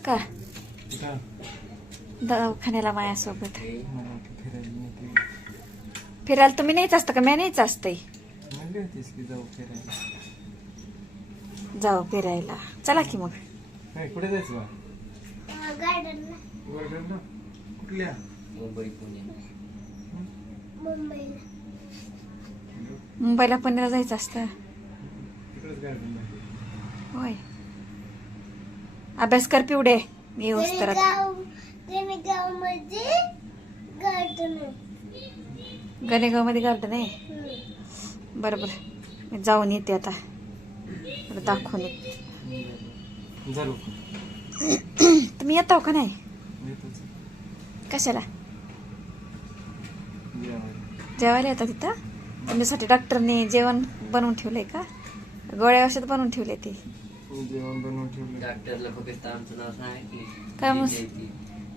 का? दवाखान्याला माझ्यासोबत. फिरायला तुम्ही नाहीच असतं का? मी नाहीच की जाऊ फिरायला? चला की मग. काय कुठे जायचं बा? गार्डनला गार्डनला कुठल्या? मुंबई पुणे. मुंबईला. मुंबईला पुण्याला जायचं असतं तिकडेच गार्डन आहे होय अभ्यास कर पिवडे. मी येऊस तर गणेगावमध्ये गार्डन आहे. बरोबर. मी जाऊन येते आता. दाखवून येते तुम्ही येताव का नाही? कशाला? जेवायला. जेवायला येतात तिथं? तुमच्यासाठी डॉक्टरने जेवण बनवून ठेवलंय का? गोळ्या औषध बनवून ठेवले ते. जेवण बनवून ठेवलं डॉक्टरला फक्त आमचं नाव सांग की काय मग? द्यायची.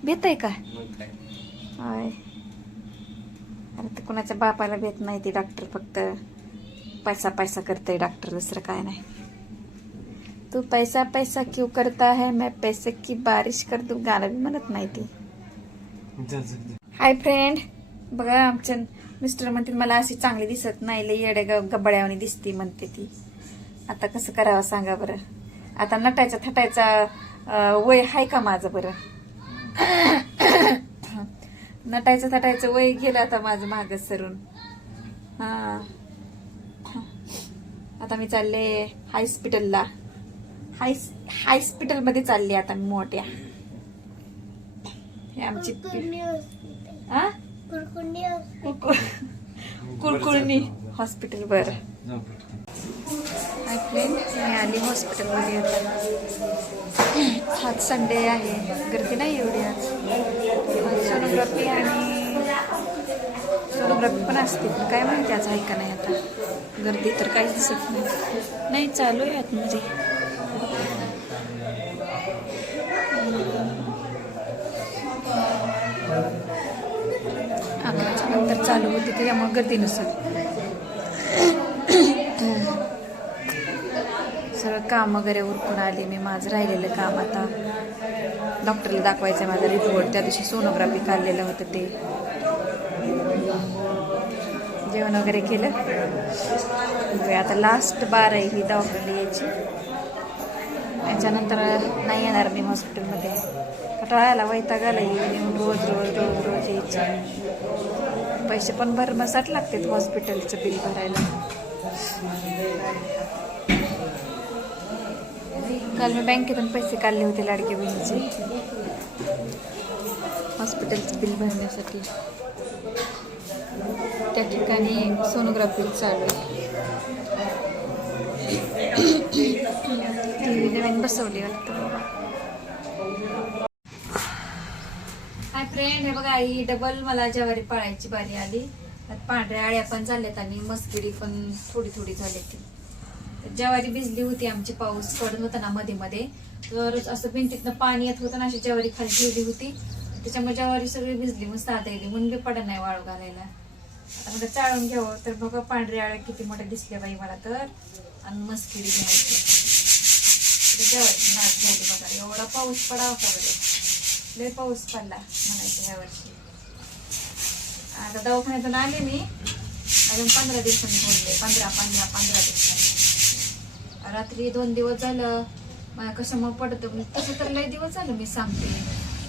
भेट आहे का? मग काय? होय. अरे ते कुणाच्या बापाला भेट नाही ते डॉक्टर फक्त पैसा पैसा करते डॉक्टर दुसरं काय नाही. तू पैसा पैसा क्यों करता है मैं पैसे की बारिश कर दू गाणं बी म्हणत नाही ते. जा जा जा. हाय फ्रेंड बघा आमच्या मिस्टर म्हणतील मला अशी चांगली दिसत नाही लई येडे ग- गबाड्यावानी दिसती म्हणते ती. आता कसं करावं सांगा बरं. आता नटायचा थटायचा वय आहे का माझं बरं? नटायचं थटायचं वय गेलं आता माझं माग सरून. हा. आता मी चालले हॉस्पिटलला हाय हॉस्पिटलमध्ये चालले आता मी मोठ्या. हे आमची कुरकुंडी हॉस्पिटल बरं. हाय फ्रेंड मी आली हॉस्पिटलमध्ये आता. आज संडे आहे. गर्दी नाही एवढी आज. सोनोग्राफी आणि सोनोग्राफी पण असते पण काय माहिती आज आहे का नाही आता? गर्दी तर काहीच दिसत नाही. नाही चालू आहे आतमध्ये. अकराच्या नंतर चालू होती त्याच्यामुळे गर्दी नसेल. सगळं काम वगैरे उरकून आले. मी माझं राहिलेलं काम आता डॉक्टरला दाखवायचं आहे माझा रिपोर्ट त्या दिवशी सोनोग्राफी काढलेलं होतं ते. जेवण वगैरे केलं. आता लास्ट बार आहे ही दवाखान्याला यायची. याच्यानंतर नाही येणार मी हॉस्पिटलमध्ये कटाळ्याला वैताग आला येऊन रोज रोज रोज रोज यायची. पैसे पण भरमसाट लागतात हॉस्पिटलचं बिल भरायला. काल मी बँकेतून पैसे काढले होते लाडक्या बहिणीचे. हॉस्पिटलचं बिल भरण्यासाठी. त्या ठिकाणी सोनोग्राफी चालू आहे. टी व्ही नवीन बसवली वाटतं हाय फ्रेंड हे बघा ही डबल मला ज्वारी पाळायची बारी आली. पांढऱ्या आळ्या पण झाल्यात आणि मस्किडी पण थोडी थोडी झाली ती ज्वारी भिजली होती आमची पाऊस पडत होता ना मध्ये मध्ये तर असं भिंतीतनं पाणी येत होतं ना अशी ज्वारी खाली ठेवली होती. त्याच्यामुळे ज्वारी सगळी भिजली मस्त आता येली मुंगे पडत नाही वाळू घालायला. आता म्हणजे चाळून घ्यावं तर बघा पांढऱ्या आळ्या किती मोठ्या दिसल्या बाई मला तर. आणि मस्किडी घ्यायची ज्वारीची नाच झाली बघा एवढा पाऊस पडावा का बरं. लय पाऊस पडला म्हणायचं ह्या वर्षी. आता दवाखान्यातून आले मी अजून पंधरा दिवसांनी बोलले पंधरा पंधरा पंधरा दिवसांनी. रात्री दोन दिवस झालं. मला कशामुळे पडतं तसं तर लय दिवस झालं मी सांगते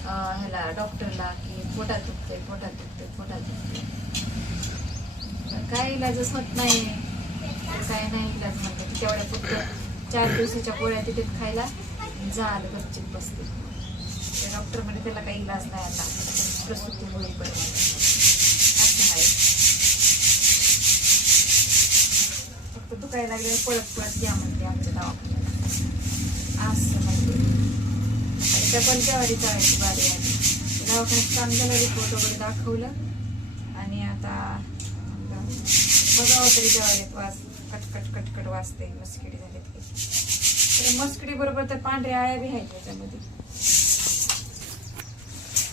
ह्याला डॉक्टरला की पोटात दुखतंय पोटात दुखतंय पोटात दुखतंय. काय इलाजच होत नाही. काय नाही इलाज म्हणतात. तेवढ्या फक्त चार दिवसाच्या गोळ्या तिथे खायला झालं गपचित बसते डॉक्टर म्हणजे त्याला काही इलाज नाही आता. प्रसूती होईपर्यंत असं आहे फक्त दुखायला लागले पळत पळत या म्हणते आमच्या दवाखान्याला असं म्हणते. आणि त्या पण ज्वारी चाळायची बारी आली दवाखान्यात काम झालं रिपोर्ट वगैरे दाखवलं. आणि आता बघावं तरी ज्वारीत वास. कटकट कटकट वाजते मस्किडी झाली की. तर मस्किडी बरोबर तर पांढऱ्या आळ्या बी आहेत त्याच्यामध्ये.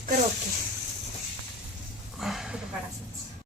कर ओके. कुठं काढा